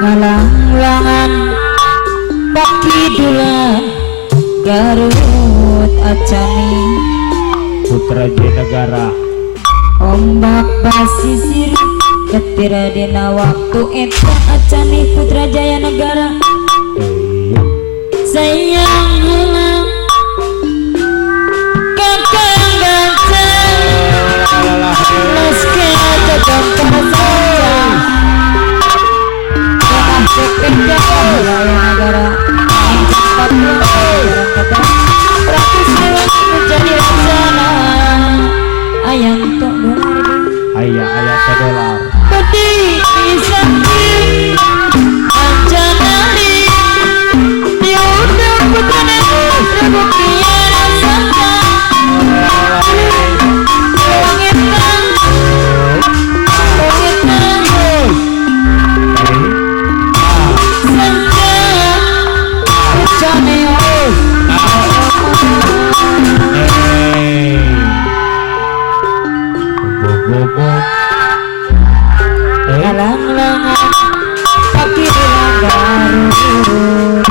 Ngalang-langan Pakidulan Garut Acani Putra Jayanegara ombak basisir ketira dina waktu eta Acani Putra Jayanegara sayang hilang kakang ganteng meski aja gampang saja sepeda Jayanegara yang cepat kata praktis menjadi rencana ayam tok ayah dolar bedi isaki anjanali diudah putana rebukian asaka wangitan Ngalang-langan Pakidulan Garut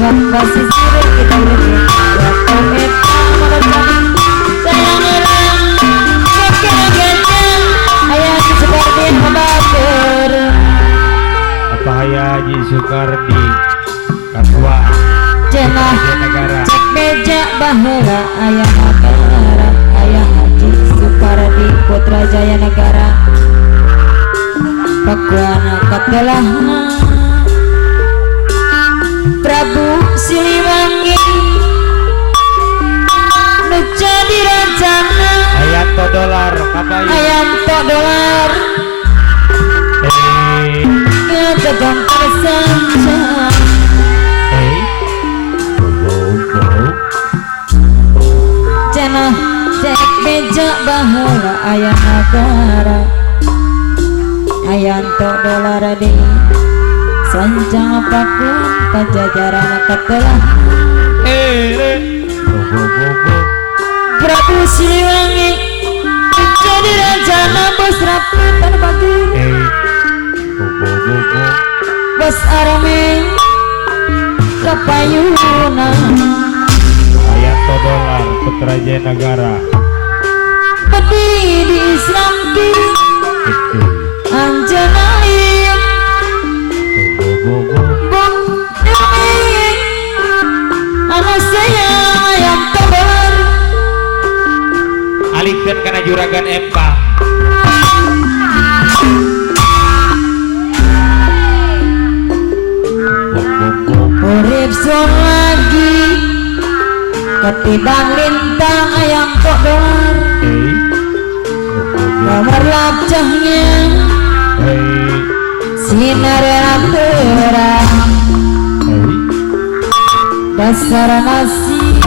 ombak basisir kita berdiri waktu eta merecani sayang hilang kakang ganteng ayah seperti membaper apa Haji Soekardi Ketua cenah Jayanegara cek beja baheula ayah negara ayah Haji Soekardi Putra Jayanegara pakuana katelahna Prabu Siliwangi nu jadi rencana ayam dolar kapai ayam tok dolar kita bangkar saja cenah cek beja baheula ayah negara ayam tok dolar di sanjang apapun pajajaran katelah Prabu Siliwangi jadi rencana bos rapitan bagi bos arame kapayunan ayam dolar Putra Jayanegara pedi di Islam ki anjanain bom demi anak saya yang kabar alihkan karena juragan Empa urip sun lagi ketibang lintang senang ayam tok dolar gemerlap cahaya sinar yang terang dasar nasi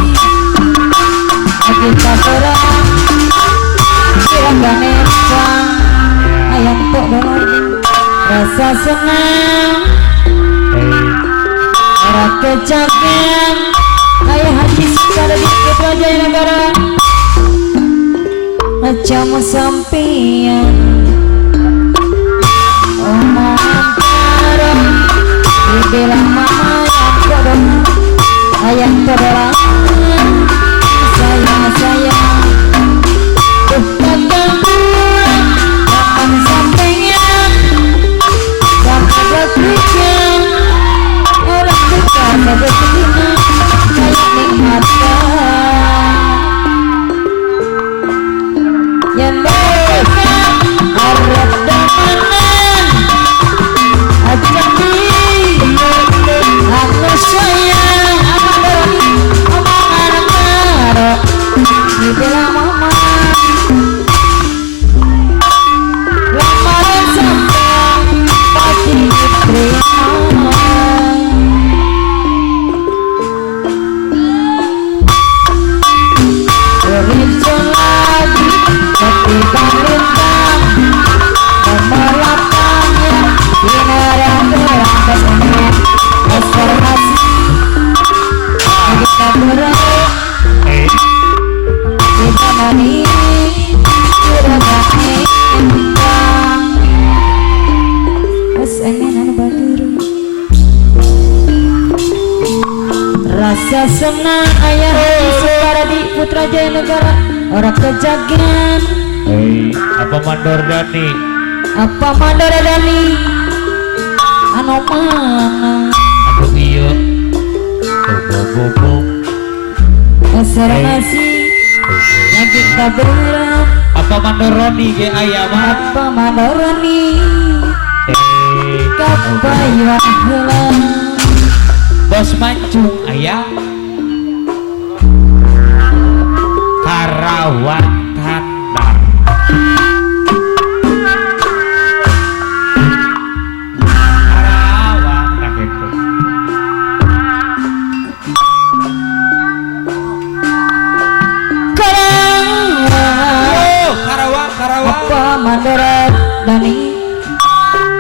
kita perang kirang nempang ayam tok dolar rasa senang era kecapean ayah hati sekali di Putra Jaya Negara macam sampian omongan parah dibilang mama yang kodong ayam terlarang sayang bukan gangguan kapan sampainya jangan berpikir orang bukan berpikir kayak nikmatkan yang mereka harap damanan ajak aku sayang amat berani omongan marah dibilang mama lamaran sampai pasti diterima berincang lagi ketika lintang memerlakannya sinar yang terang kesemen transformasi kita berat kita nani sudah gak entang kesengan batur rasa senang ayah Sukara di Putra Jaya Negara orang kejagan apa mandor Dani apa mandor Dani anu mana aku iya bobo dasar nasi lagi kita berat apa mandor Roni ge ayam apa mandor Roni kapayuan heula bos mancung ayam Karawang Tandang Karawang nah gitu Karawang apa mandorat Dani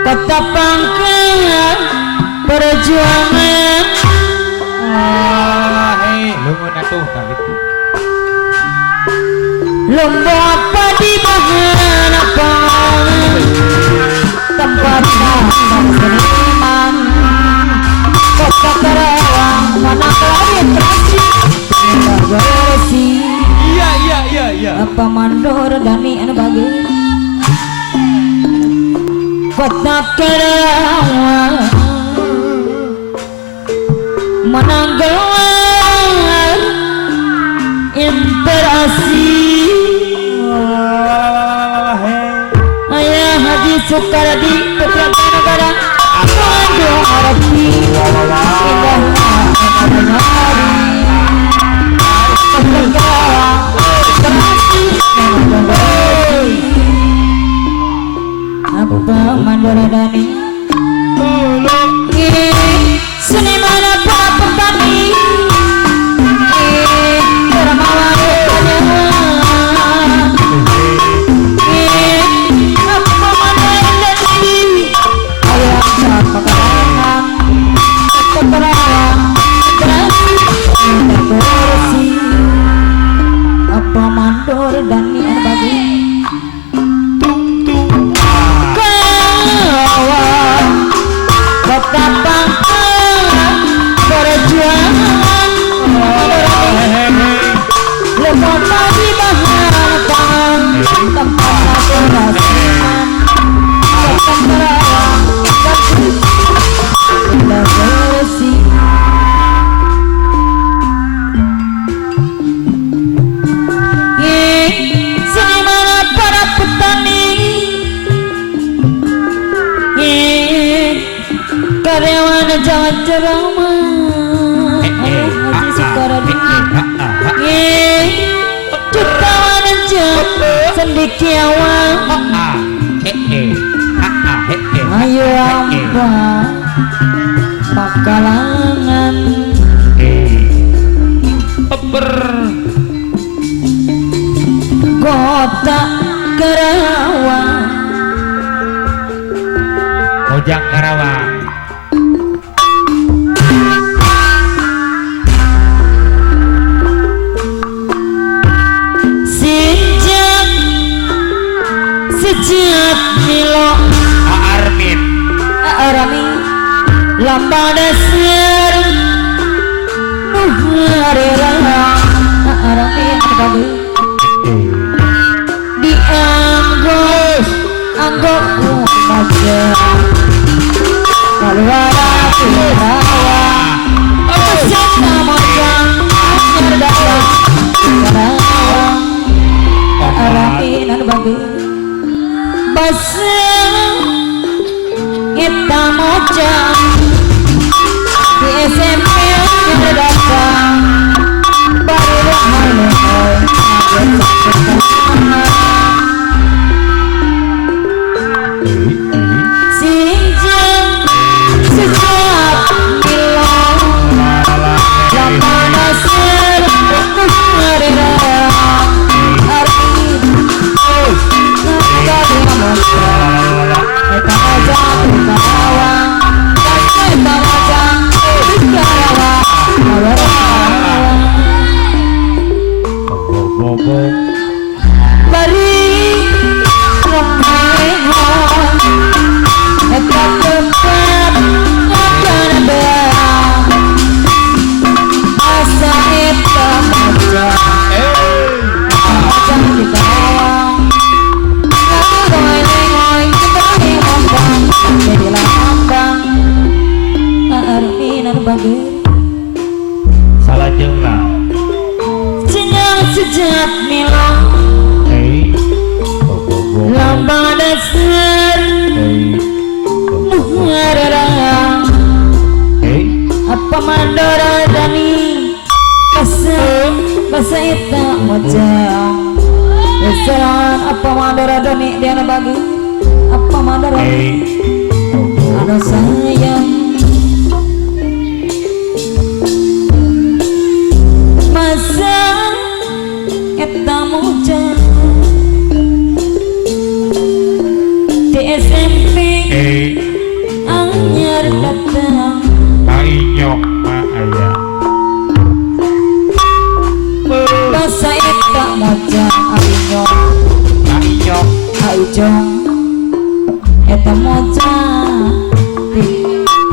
kota pangkat perjuangan lungun atuh kali itu lomba apa di bahan apa tempat tambang seniman kota Karawang mana kelari terasi bersi iya apa mandor Dani anu bagi kota Karawang menanggal imperasi ayah Haji Sukardi Putra Jaya Negara aduh arti indahnya adanya hari apa mandor Dani seniman apa petani dermawan banyak apa mandor Dani ayah apa karangan keterangan berasi bersih apa mandor Dani bagi karyawan jangan ceramah Haji Sukardi kota Karawang. Ojang Karawang. Sejak Milo Armin. Arami lamba dasar Nuharera Arami Babi dianggap anggap aja keluar Karawang siapa macam anyar datang Karawang Arami Babi basah kita mojang di SMP yang datang baru hai sinjang sejak bilang lama nasir berkuarera hari nggak kita ajak Karawang, kita ajak Karawang, bari romai kita tetap akan berang, asa kita ajak di Karawang. Jadi lambang Armin Bager Salah jenglah. Senyang sejak Milo lambang dasar Nuharera apa mandora dani bahasa itu mojang Besaran apa mandora dani dia bagi apa mandora ada sayang masa kita mujang di SMP anyar datang Ainyok ma ayah. bahasa itu mujang ainyok Ainyok. aijong eta mojang di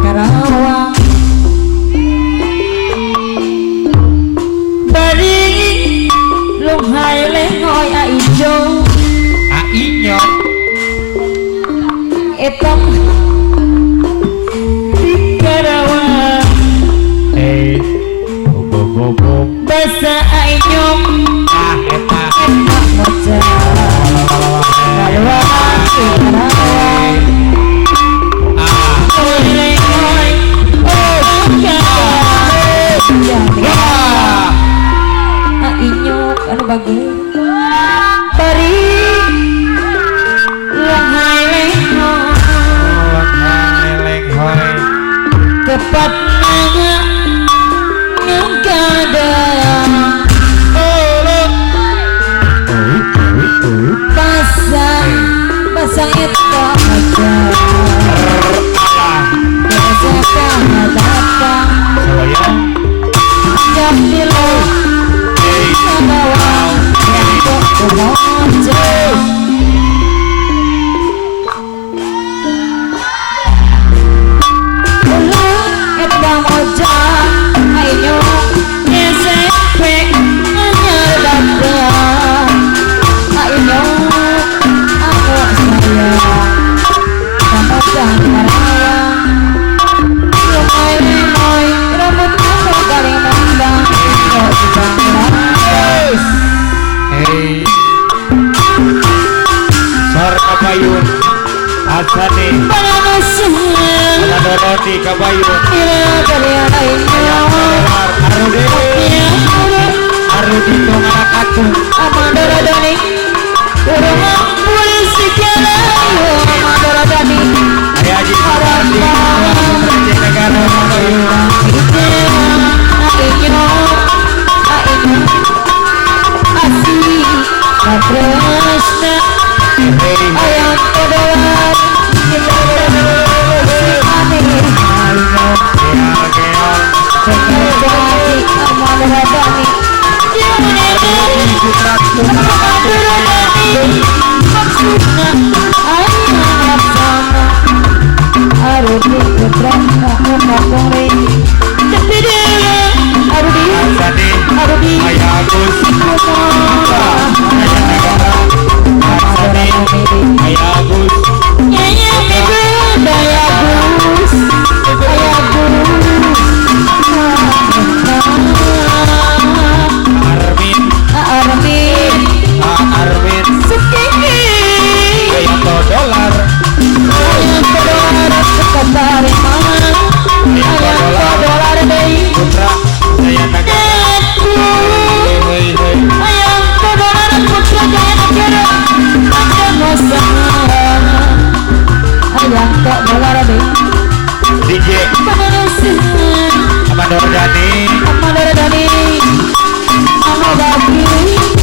Karawang bari lunghai lengoy aijong Ainyok. eta di Karawang bahasa ainyong Eta. eta mojang Karawang Karawang lengoy oh inyok anu bagus bari lunghai lenghoi kepat nanga nggadang bahasa itu aja bahasa kamu datang jadi lo Karawang untuk kemojang dulu kita mojang ayo SMP anyar datang ayo aku sayang mojang Karawang lumai lumai rambut kamu kali mandang kau sedang Sor kabayun. Asane. Bananasan Ada roti kabayun. kalian ayo Arudi. Arudi tong anak aku. Amandara Dani kurang polisi jalan Amandara Dani Ayah Haji Supardi. Presiden negara kabayun. ayo asih Penelusuran Amandoro Dani Amandoro Dani Mama Bagi